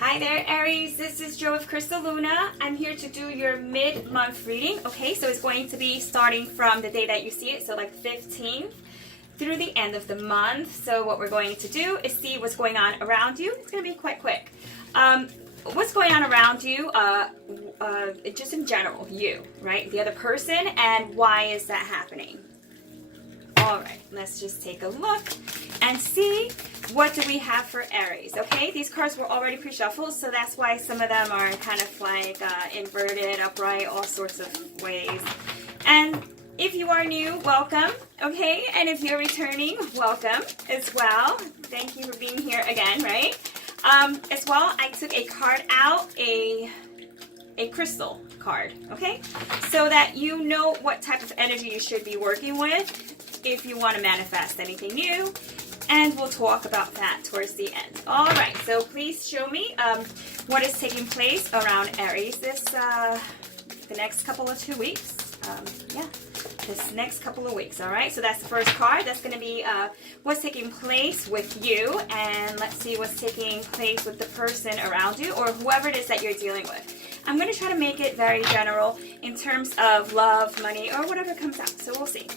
Hi there, Aries. This is Jo of Crystal Luna. I'm here to do your mid-month reading. Okay, so it's going to be starting from the day that you see it, so like 15th through the end of the month. So what we're going to do is see what's going on around you. It's going to be quite quick. What's going on around you, just in general, you, right? The other person, and why is that happening? All right, let's just take a look and see what do we have for Aries. Okay, these cards were already pre-shuffled, so that's why some of them are kind of like inverted, upright, all sorts of ways. And if you are new, welcome. Okay, and if you're returning, welcome as well. Thank you for being here again, right? As well, I took a card out, a crystal card, okay? So that you know what type of energy you should be working with if you want to manifest anything new, and we'll talk about that towards the end. All right, so please show me what is taking place around Aries this the next couple of 2 weeks. This next couple of weeks. All right, so that's the first card. That's going to be what's taking place with you, and let's see what's taking place with the person around you or whoever it is that you're dealing with. I'm going to try to make it very general in terms of love, money, or whatever comes out. So we'll see.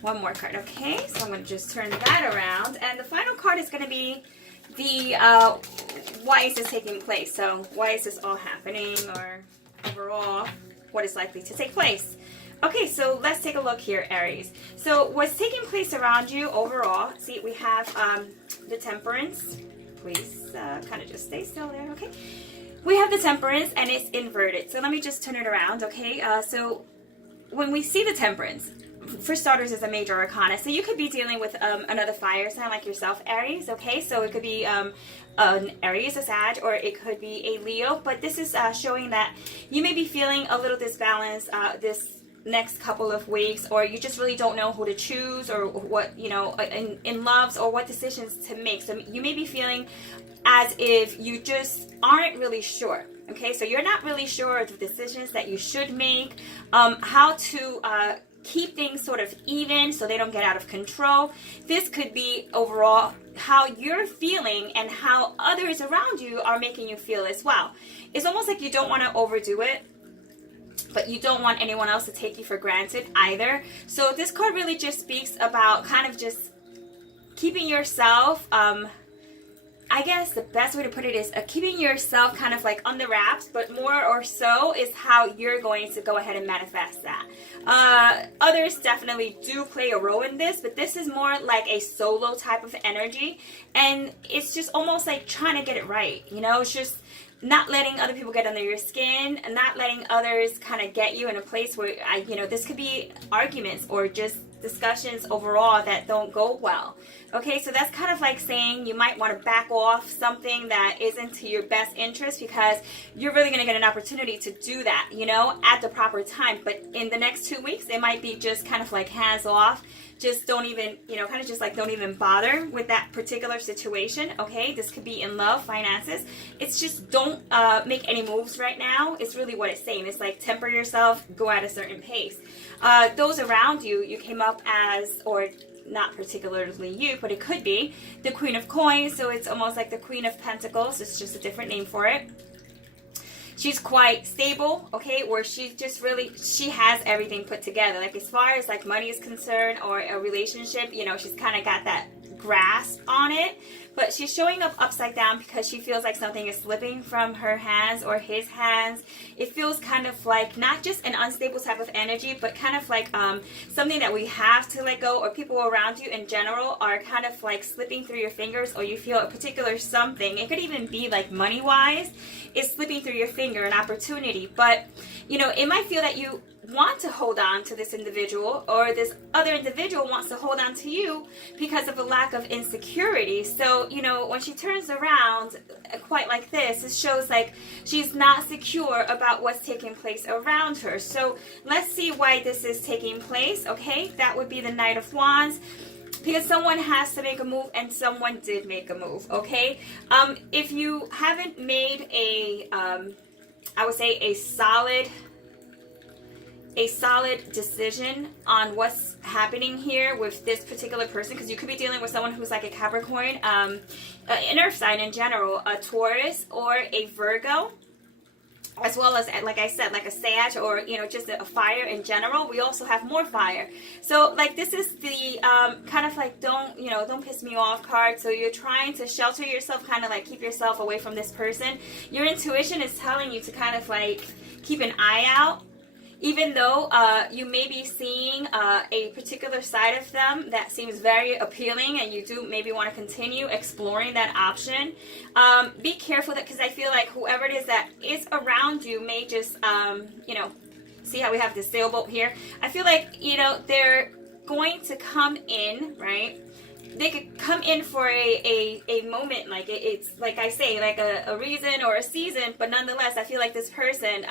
One more card, okay? So I'm going to just turn that around. And the final card is going to be the why is this taking place? So why is this all happening, or overall, what is likely to take place? Okay, so let's take a look here, Aries. So what's taking place around you overall, see, we have the Temperance. Please kind of just stay still there, okay? We have the Temperance, and it's inverted. So let me just turn it around, okay? So when we see the Temperance, for starters, is a major arcana. So you could be dealing with another fire sign like yourself, Aries, okay? So it could be an Aries, a Sag, or it could be a Leo. But this is showing that you may be feeling a little disbalanced this next couple of weeks, or you just really don't know who to choose, or what, you know, in loves, or what decisions to make. So you may be feeling as if you just aren't really sure. Okay, so you're not really sure of the decisions that you should make, how to keep things sort of even so they don't get out of control. This could be overall how you're feeling and how others around you are making you feel as well. It's almost like you don't want to overdo it, but you don't want anyone else to take you for granted either. So this card really just speaks about kind of just keeping yourself, I guess the best way to put it is keeping yourself kind of like on the wraps, but more or so is how you're going to go ahead and manifest that. Others definitely do play a role in this, but this is more like a solo type of energy, and it's just almost like trying to get it right. You know, it's just not letting other people get under your skin, and not letting others kind of get you in a place where, this could be arguments or just discussions overall that don't go well. Okay, so that's kind of like saying you might want to back off something that isn't to your best interest, because you're really going to get an opportunity to do that, at the proper time. But in the next 2 weeks, it might be just kind of like hands off. Just don't even, kind of just like don't even bother with that particular situation. Okay, this could be in love, finances. It's just don't make any moves right now. It's really what it's saying. It's like temper yourself, go at a certain pace. Those around you, you came up as, or not particularly you, but it could be the Queen of Coins. So it's almost like the Queen of Pentacles. It's just a different name for it. She's quite stable, okay, where she has everything put together. Like as far as like money is concerned, or a relationship, she's kind of got that grasp on it. But she's showing up upside down because she feels like something is slipping from her hands or his hands. It feels kind of like not just an unstable type of energy, but kind of like something that we have to let go, or people around you in general are kind of like slipping through your fingers, or you feel a particular something. It could even be like money-wise, it's slipping through your finger, an opportunity. But, it might feel that you want to hold on to this individual, or this other individual wants to hold on to you because of a lack of insecurity. So, when she turns around quite like this, it shows like she's not secure about what's taking place around her. So let's see why this is taking place. Okay, that would be the Knight of Wands, because someone has to make a move, and someone did make a move. Okay, if you haven't made I would say a solid decision on what's happening here with this particular person, because you could be dealing with someone who's like a Capricorn, inner sign in general, a Taurus or a Virgo, as well as, like I said, like a Sag, or just a fire in general. We also have more fire. So like this is the kind of like don't piss me off card. So you're trying to shelter yourself, kind of like keep yourself away from this person. Your intuition is telling you to kind of like keep an eye out. Even though you may be seeing a particular side of them that seems very appealing, and you do maybe want to continue exploring that option, be careful, that because I feel like whoever it is that is around you may just, see how we have this sailboat here? I feel like, they're going to come in, right? They could come in for a moment, like it's like I say, like a reason or a season, but nonetheless, I feel like this person,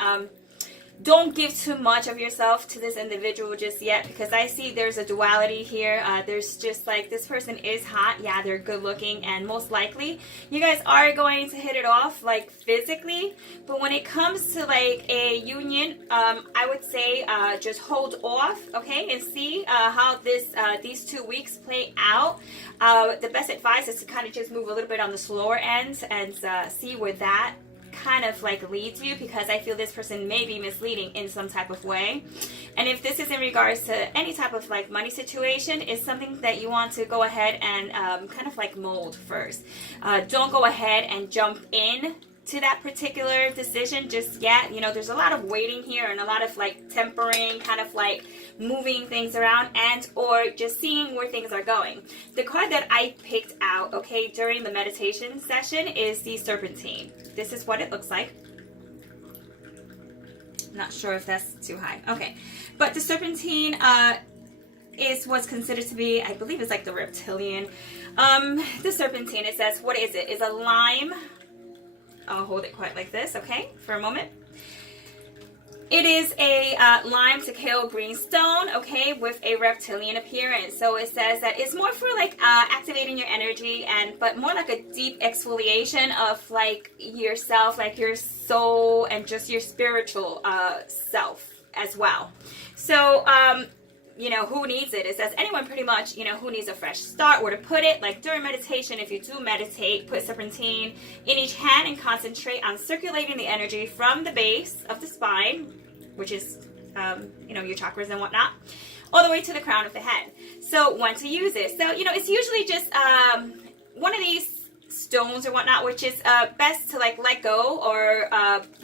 don't give too much of yourself to this individual just yet, because I see there's a duality here. There's just like, this person is hot, yeah, they're good looking, and most likely you guys are going to hit it off like physically, but when it comes to like a union, I would say just hold off, okay, and see how these 2 weeks play out. The best advice is to kind of just move a little bit on the slower end and see where that kind of like leads you, because I feel this person may be misleading in some type of way. And if this is in regards to any type of like money situation, is something that you want to go ahead and kind of like mold first. Don't go ahead and jump in to that particular decision just yet. There's a lot of waiting here, and a lot of like tempering, kind of like moving things around, and or just seeing where things are going. The card that I picked out, okay, during the meditation session is the Serpentine. This is what it looks like. Not sure if that's too high. Okay, but the Serpentine is what's considered to be, I believe it's like the reptilian. The Serpentine, it says, what is it? Is a lime. I'll hold it quite like this, okay, for a moment. It is a lime to kale green stone, okay, with a reptilian appearance. So it says that it's more for like activating your energy, but more like a deep exfoliation of like yourself, like your soul, and just your spiritual self as well. So who needs it? It says anyone pretty much, who needs a fresh start, or to put it, like during meditation, if you do meditate, put Serpentine in each hand and concentrate on circulating the energy from the base of the spine, which is, your chakras and whatnot, all the way to the crown of the head. So when to use it? So, it's usually just one of these stones or whatnot, which is best to like let go, or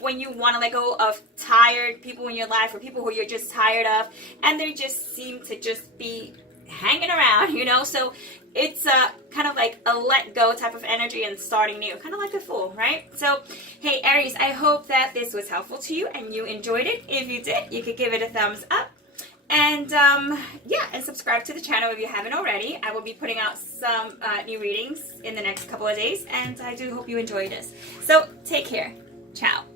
when you want to let go of tired people in your life, or people who you're just tired of and they just seem to just be hanging around, so it's kind of like a let go type of energy and starting new, kind of like a Fool, right? So hey Aries, I hope that this was helpful to you and you enjoyed it. If you did, you could give it a thumbs up. And and subscribe to the channel if you haven't already. I will be putting out some new readings in the next couple of days, and I do hope you enjoy this. So take care. Ciao.